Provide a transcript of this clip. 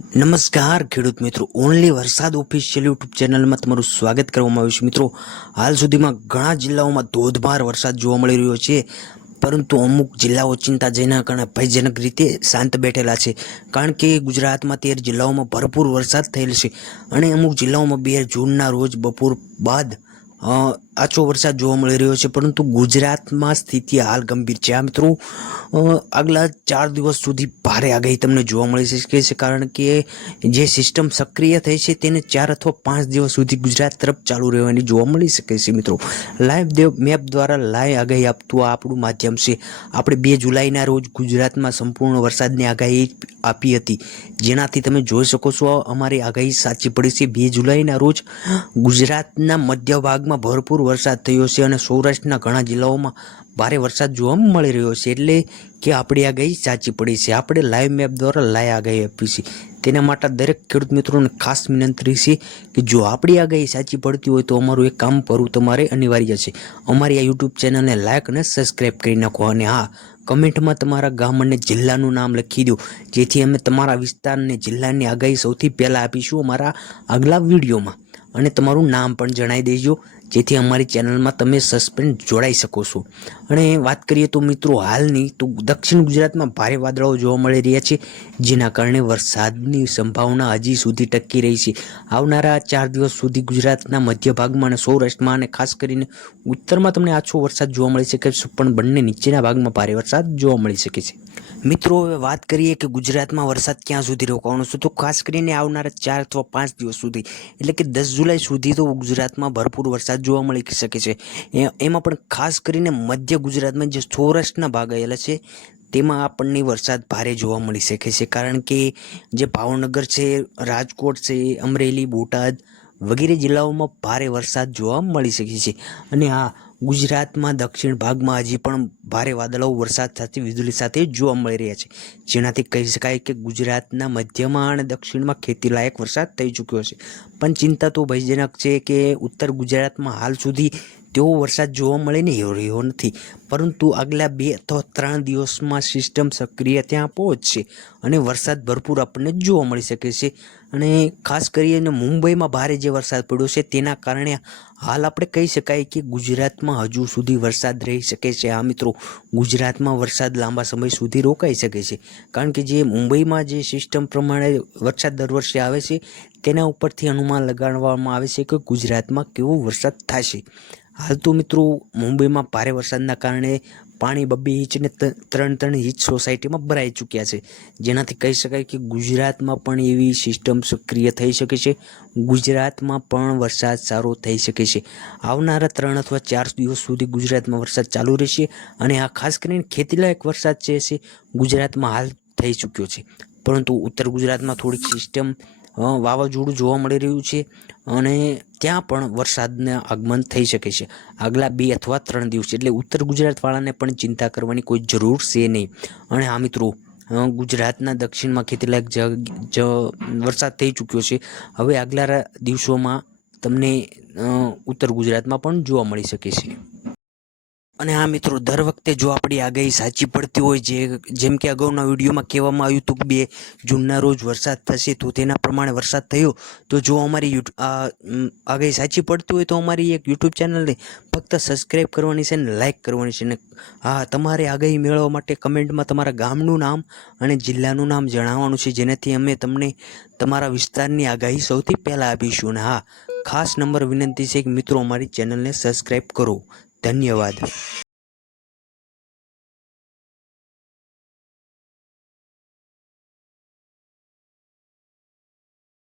નમસ્કાર ખેડૂત મિત્રો, ઓનલી વરસાદ ઓફિશિયલ યુટ્યુબ ચેનલમાં તમારું સ્વાગત કરવામાં આવ્યું છે. મિત્રો, હાલ સુધીમાં ઘણા જિલ્લાઓમાં ધોધમાર વરસાદ જોવા મળી રહ્યો છે, પરંતુ અમુક જિલ્લાઓ ચિંતાજનક અને ભયજનક રીતે શાંત બેઠેલા છે. કારણ કે ગુજરાતમાં 13 જિલ્લાઓમાં ભરપૂર વરસાદ થયેલ છે અને અમુક જિલ્લાઓમાં 2 જૂનના રોજ બપોર બાદ આછો વરસાદ જોવા મળી રહ્યો છે. પરંતુ ગુજરાતમાં સ્થિતિ હાલ ગંભીર છે. આ મિત્રો, આગલા 4 દિવસ સુધી ભારે આગાહી તમને જોવા મળી શકે છે, કારણ કે જે સિસ્ટમ સક્રિય થઈ છે તેને 4 અથવા 5 દિવસ સુધી ગુજરાત તરફ ચાલુ રહેવાની જોવા મળી શકે છે. મિત્રો, લાઈવ મેપ દ્વારા લાઈવ આગાહી આપતું આ આપણું માધ્યમ છે. આપણે 2 જુલાઈના રોજ ગુજરાતમાં સંપૂર્ણ વરસાદની આગાહી આપી હતી, જેનાથી તમે જોઈ શકો છો અમારી આગાહી સાચી પડી છે. 2 જુલાઈના રોજ ગુજરાતના મધ્ય ભાગમાં ભરપૂર વરસાદ થયો છે અને સૌરાષ્ટ્રના ઘણા જિલ્લાઓમાં ભારે વરસાદ જોવા મળી રહ્યો છે, એટલે કે આપણી આગાહી સાચી પડી છે. આપણે લાઈવ મેપ દ્વારા લાઈવ આગાહી આપી છે. તેના માટે દરેક ખેડૂત મિત્રોને ખાસ વિનંતી છે કે જો આપણી આગાહી સાચી પડતી હોય તો અમારું એક કામ કરવું તમારે અનિવાર્ય છે. અમારી આ યુટ્યુબ ચેનલને લાઈક અને સબસ્ક્રાઈબ કરી નાખો, અને હા, કમેન્ટમાં તમારા ગામ અને જિલ્લાનું નામ લખી દો, જેથી અમે તમારા વિસ્તારને જિલ્લાની આગાહી સૌથી પહેલાં આપીશું અમારા આગલા વિડીયોમાં. અને તમારું નામ પણ જણાવી દેજો, જેથી અમારી ચેનલમાં તમે સસ્પેન્ડ જોડાઈ શકો છો. અને વાત કરીએ તો મિત્રો, હાલની તો દક્ષિણ ગુજરાતમાં ભારે વાદળાઓ જોવા મળી રહ્યા છે, જેના કારણે વરસાદની સંભાવના હજી સુધી ટકી રહી છે. આવનારા 4 દિવસ સુધી ગુજરાતના મધ્ય ભાગમાં અને સૌરાષ્ટ્રમાં અને ખાસ કરીને ઉત્તરમાં તમને આછો વરસાદ જોવા મળી શકે છે, પણ બંને નીચેના ભાગમાં ભારે વરસાદ જોવા મળી શકે છે. મિત્રો, હવે વાત કરીએ કે ગુજરાતમાં વરસાદ ક્યાં સુધી રોકાવાનો છે, તો ખાસ કરીને આવનારા 4 અથવા 5 દિવસ સુધી, એટલે કે 10 જુલાઈ સુધી તો ગુજરાતમાં ભરપૂર વરસાદ જોવા મળી શકે છે. એમાં પણ ખાસ કરીને મધ્ય ગુજરાતમાં જે સૌરાષ્ટ્રના ભાગ આવેલા છે તેમાં આપણને વરસાદ ભારે જોવા મળી શકે છે, કારણ કે જે ભાવનગર છે, રાજકોટ છે, અમરેલી, બોટાદ વગેરે જિલ્લાઓમાં ભારે વરસાદ જોવા મળી શકે છે. અને હા, ગુજરાતમાં દક્ષિણ ભાગમાં હજી પણ ભારે વાદળાઓ વરસાદ સાથે વીજળી સાથે જોવા મળી રહ્યા છે, જેનાથી કહી શકાય કે ગુજરાતના મધ્યમાં અને દક્ષિણમાં ખેતીલાયક વરસાદ થઈ ચૂક્યો છે. પણ ચિંતા તો ભયજનક છે કે ઉત્તર ગુજરાતમાં હાલ સુધી તેવો વરસાદ જોવા મળે નહીં રહ્યો નથી, પરંતુ આગલા 2 અથવા 3 દિવસમાં સિસ્ટમ સક્રિય ત્યાં પહોંચશે અને વરસાદ ભરપૂર આપણને જોવા મળી શકે છે. અને ખાસ કરીને મુંબઈમાં ભારે જે વરસાદ પડ્યો છે તેના કારણે હાલ આપણે કહી શકાય કે ગુજરાતમાં હજુ સુધી વરસાદ રહી શકે છે. આ મિત્રો, ગુજરાતમાં વરસાદ લાંબા સમય સુધી રોકાઈ શકે છે, કારણ કે જે મુંબઈમાં જે સિસ્ટમ પ્રમાણે વરસાદ દર વર્ષે આવે છે તેના ઉપરથી અનુમાન લગાડવામાં આવે છે કે ગુજરાતમાં કેવો વરસાદ થશે. હાલ તો મિત્રો, મુંબઈમાં ભારે વરસાદના કારણે પાણી 2 ઇંચ અને 3 ઇંચ સોસાયટીમાં ભરાઈ ચૂક્યા છે, જેનાથી કહી શકાય કે ગુજરાતમાં પણ એવી સિસ્ટમ સક્રિય થઈ શકે છે. ગુજરાતમાં પણ વરસાદ સારો થઈ શકે છે. આવનારા 3 અથવા 4 દિવસ સુધી ગુજરાતમાં વરસાદ ચાલુ રહેશે, અને આ ખાસ કરીને ખેતીલાયક વરસાદ છે ગુજરાતમાં હાલ થઈ ચૂક્યો છે. પરંતુ ઉત્તર ગુજરાતમાં થોડીક સિસ્ટમ વાવાઝોડું જોવા મળી રહ્યું છે, અને ત્યાં પણ વરસાદના આગમન થઈ શકે છે આગલા 2 અથવા 3 દિવસ. એટલે ઉત્તર ગુજરાતવાળાને પણ ચિંતા કરવાની કોઈ જરૂર છે નહીં. અને હા મિત્રો, ગુજરાતના દક્ષિણમાં ખેતીલાયક વરસાદ થઈ ચૂક્યો છે. હવે આગલા દિવસોમાં તમને ઉત્તર ગુજરાતમાં પણ જોવા મળી શકે છે. અને હા મિત્રો, દર વખતે જો આપણી આગાહી સાચી પડતી હોય, જેમ કે અગાઉના વિડીયોમાં કહેવામાં આવ્યું હતું કે 2 જૂનના રોજ વરસાદ થશે, તો તેના પ્રમાણે વરસાદ થયો. તો જો અમારી આગાહી સાચી પડતી હોય તો અમારી એક યુટ્યુબ ચેનલને ફક્ત સબસ્ક્રાઈબ કરવાની છે ને લાઈક કરવાની છે. ને હા, તમારે આગાહી મેળવવા માટે કમેન્ટમાં તમારા ગામનું નામ અને જિલ્લાનું નામ જણાવવાનું છે, જેનાથી અમે તમને તમારા વિસ્તારની આગાહી સૌથી પહેલાં આપીશું. અને હા, ખાસ નંબર વિનંતી છે કે મિત્રો, અમારી ચેનલને સબસ્ક્રાઈબ કરો. ધન્યવાદ.